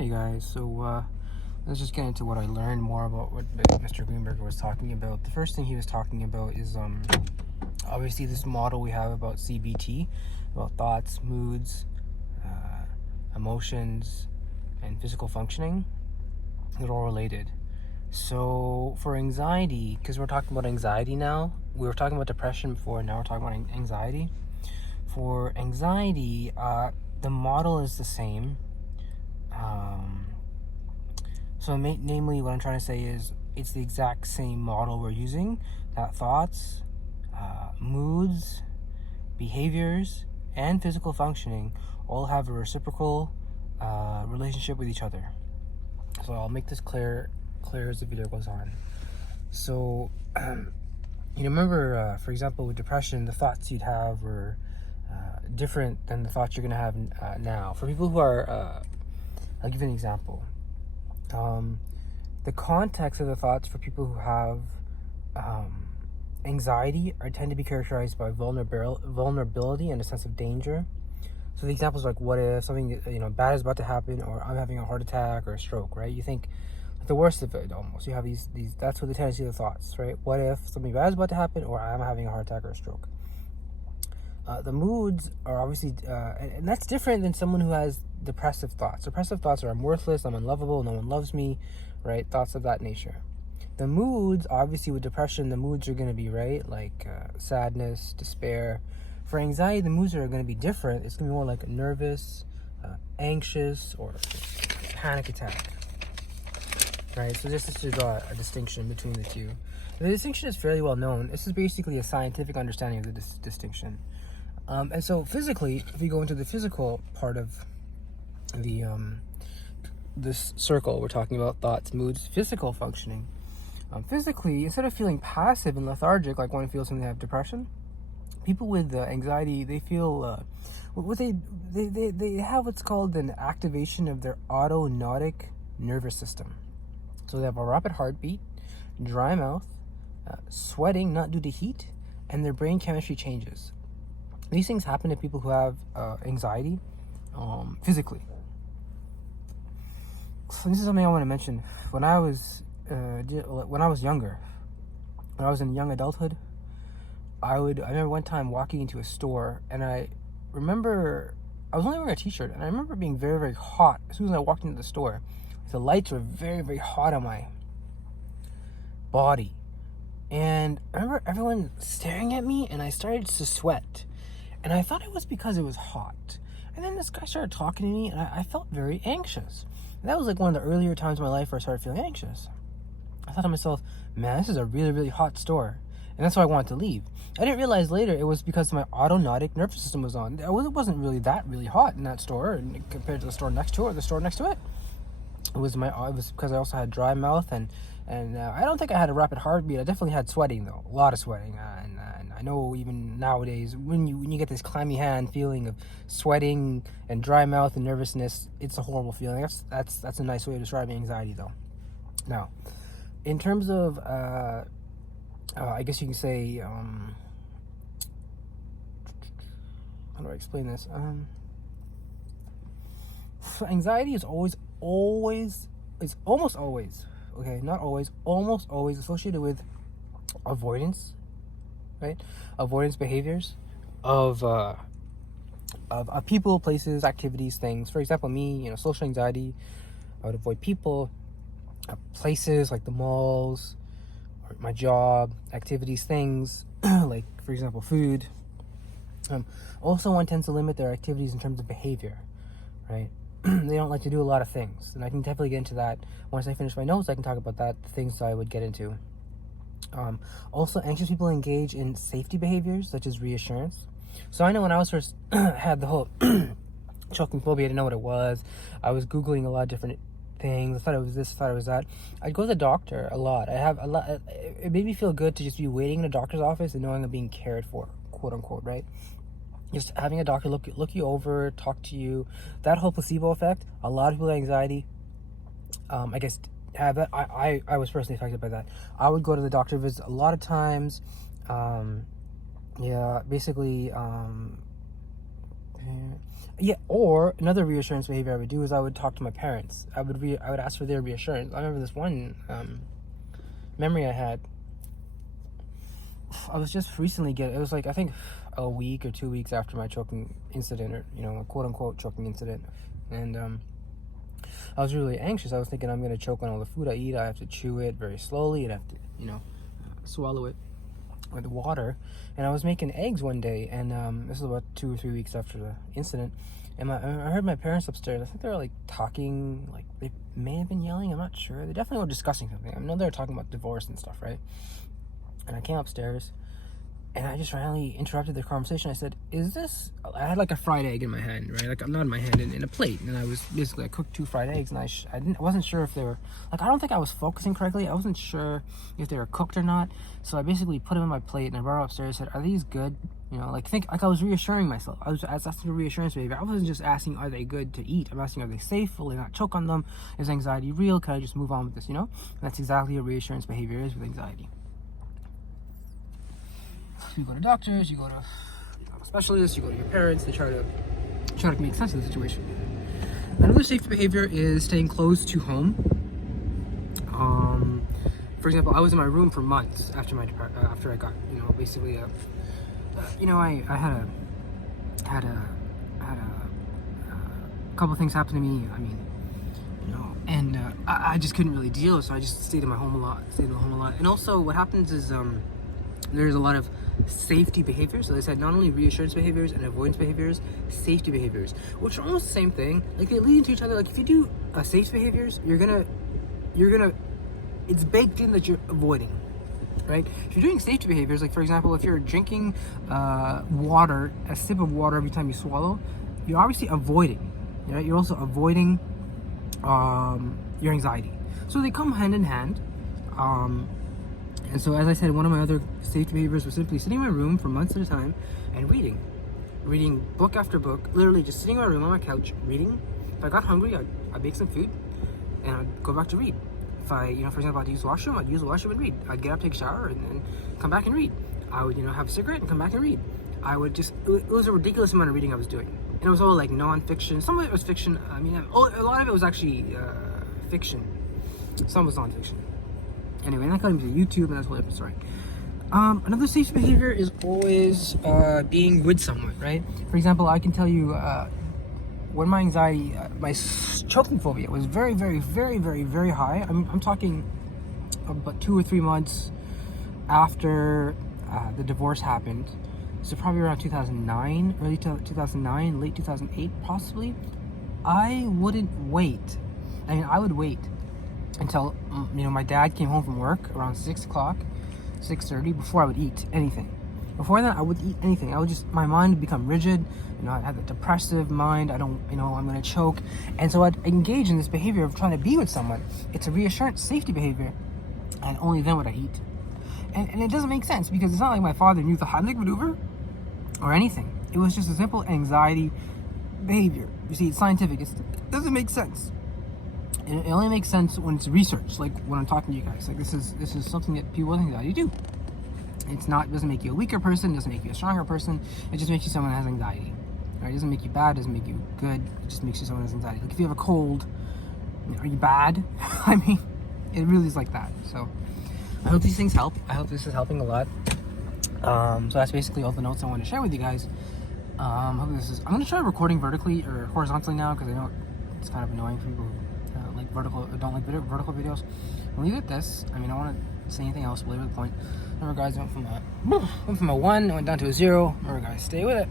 Hey guys, let's just get into what I learned more about what Mr. Greenberg was talking about. The first thing he was talking about is obviously this model we have about CBT, about thoughts, moods, emotions, and physical functioning. They're all related. So for anxiety, because we're talking about anxiety now, we were talking about depression before, now we're talking about anxiety. For anxiety, the model is the same. Namely, what I'm trying to say is it's the exact same model we're using. That thoughts, moods, behaviors, and physical functioning all have a reciprocal relationship with each other. So I'll make this clear as the video goes on. So, you remember, for example, with depression, the thoughts you'd have were different than the thoughts you're going to have now. For people who are, I'll give you an example. The context of the thoughts for people who have anxiety tend to be characterized by vulnerability and a sense of danger. So the examples like, what if something bad is about to happen, or I'm having a heart attack or a stroke, right? You think the worst of it almost. You have these that's what the tendency of the thoughts, right? What if something bad is about to happen, or I'm having a heart attack or a stroke? The moods are obviously, and that's different than someone who has depressive thoughts. Depressive thoughts are I'm worthless, I'm unlovable, no one loves me, right? Thoughts of that nature. The moods, obviously with depression, the moods are going to be, right? Like sadness, despair. For anxiety, the moods are going to be different. It's going to be more like nervous, anxious, or panic attack, right? So just to draw a distinction between the two. The distinction is fairly well known. This is basically a scientific understanding of the distinction. And so physically, if we go into the physical part of the this circle, we're talking about thoughts, moods, physical functioning. Physically, instead of feeling passive and lethargic like one feels when they have depression, people with anxiety, they feel they have what's called an activation of their autonomic nervous system. So they have a rapid heartbeat, dry mouth, sweating not due to heat, and their brain chemistry changes. These things happen to people who have anxiety physically. So this is something I want to mention. When I was younger, when I was in young adulthood, I remember one time walking into a store, and I remember I was only wearing a t-shirt, and I remember being very, very hot as soon as I walked into the store. The lights were very, very hot on my body, and I remember everyone staring at me, and I started to sweat. And I thought it was because it was hot. And then this guy started talking to me, and I felt very anxious. And that was like one of the earlier times in my life where I started feeling anxious. I thought to myself, man, this is a really, really hot store. And that's why I wanted to leave. I didn't realize later it was because my autonomic nervous system was on. It wasn't really that really hot in that store compared to the store next to it or the store next to it. It was because I also had dry mouth, and I don't think I had a rapid heartbeat. I definitely had sweating though, a lot of sweating, and I know even nowadays when you get this clammy hand feeling of sweating and dry mouth and nervousness, it's a horrible feeling. That's a nice way of describing anxiety though. Now, in terms of I guess you can say how do I explain this? Anxiety is almost always, okay, not always, almost always associated with avoidance, right? Avoidance behaviors of people, places, activities, things. For example, me, social anxiety, I would avoid people, places like the malls, or my job, activities, things, like, for example, food. Also, one tends to limit their activities in terms of behavior, right? They don't like to do a lot of things, and I can definitely get into that once I finish my notes. I can talk about that, the things I would get into. Also, anxious people engage in safety behaviors such as reassurance. So I know when I was first had the whole choking phobia, I didn't know what it was. I was Googling a lot of different things. I thought it was this, I thought it was that. I'd go to the doctor a lot. It made me feel good to just be waiting in a doctor's office and knowing I'm being cared for, quote unquote, right? Just having a doctor look you over, talk to you, that whole placebo effect. A lot of people with anxiety, I guess, have that. I was personally affected by that. I would go to the doctor visit a lot of times. Basically, Yeah, or another reassurance behavior I would do is I would talk to my parents. I would ask for their reassurance. I remember this one memory I had. I was just recently it was like, I think a week or 2 weeks after my choking incident, or a quote unquote choking incident, and I was really anxious. I was thinking I'm gonna choke on all the food I eat. I have to chew it very slowly and I have to swallow it with water. And I was making eggs one day, and this was about 2 or 3 weeks after the incident, and I heard my parents upstairs. I think they were like talking, like they may have been yelling, I'm not sure. They definitely were discussing something. I know they were talking about divorce and stuff, right? And I came upstairs and I just randomly interrupted their conversation. I said, I had like a fried egg in my hand, right? Like, not in my hand, in a plate. And I cooked 2 fried eggs, and I wasn't sure if they were, like, I don't think I was focusing correctly. I wasn't sure if they were cooked or not. So I basically put them in my plate and I brought them upstairs and said, are these good? I was reassuring myself. I was asking for reassurance behavior. I wasn't just asking, are they good to eat? I'm asking, are they safe? Will they not choke on them? Is anxiety real? Can I just move on with this, And that's exactly what reassurance behavior is with anxiety. You go to doctors, you go to specialists, you go to your parents. They try to make sense of the situation. Another safety behavior is staying close to home. For example, I was in my room for months after I got basically I had a couple things happen to me. I mean, and I just couldn't really deal, so I just stayed in my home a lot. And also, what happens is there's a lot of safety behaviors. So they said not only reassurance behaviors and avoidance behaviors, safety behaviors, which are almost the same thing. Like, they lead into each other. Like, if you do safe behaviors, you're gonna it's baked in that you're avoiding, right? If you're doing safety behaviors, like for example, if you're drinking water, a sip of water every time you swallow, you're obviously avoiding, right? You're also avoiding your anxiety. So they come hand in hand. And so, as I said, one of my other safety behaviors was simply sitting in my room for months at a time and reading book after book, literally just sitting in my room on my couch reading. If I got hungry, I'd make some food and I'd go back to read. If I, for example, I'd use the washroom and read. I'd get up, take a shower, and then come back and read. I would, have a cigarette and come back and read. It was a ridiculous amount of reading I was doing. And it was all like non-fiction. Some of it was fiction. I mean, a lot of it was actually fiction. Some was non-fiction. Anyway, and that got into YouTube, and that's a whole different story. Another safe behavior is always being with someone, right? For example, I can tell you when my anxiety, my choking phobia was very, very, very, very, very high. I'm talking about 2 or 3 months after the divorce happened. So probably around 2009, early 2009, late 2008, possibly. I wouldn't wait. I would wait until my dad came home from work around 6 o'clock, 6:30, before I would eat anything. Before that, I would eat anything. My mind would become rigid. I'd have a depressive mind. I'm gonna choke. And so I'd engage in this behavior of trying to be with someone. It's a reassurance, safety behavior. And only then would I eat. And it doesn't make sense, because it's not like my father knew the Heimlich maneuver or anything. It was just a simple anxiety behavior. You see, it's scientific. It doesn't make sense. And it only makes sense when it's research, like when I'm talking to you guys. Like, this is something that people with anxiety do. It doesn't make you a weaker person, doesn't make you a stronger person. It just makes you someone who has anxiety. Right? It doesn't make you bad, doesn't make you good. It just makes you someone who has anxiety. Like, if you have a cold, are you bad? I mean, it really is like that. So I hope these things help. I hope this is helping a lot. So that's basically all the notes I want to share with you guys. I'm going to try recording vertically or horizontally now, because I know it's kind of annoying for people who like vertical or don't like vertical videos. I'll leave it at this. I don't want to say anything else. We'll leave it at the point. Remember, guys, went from a 1, went down to a 0. Remember, guys, stay with it.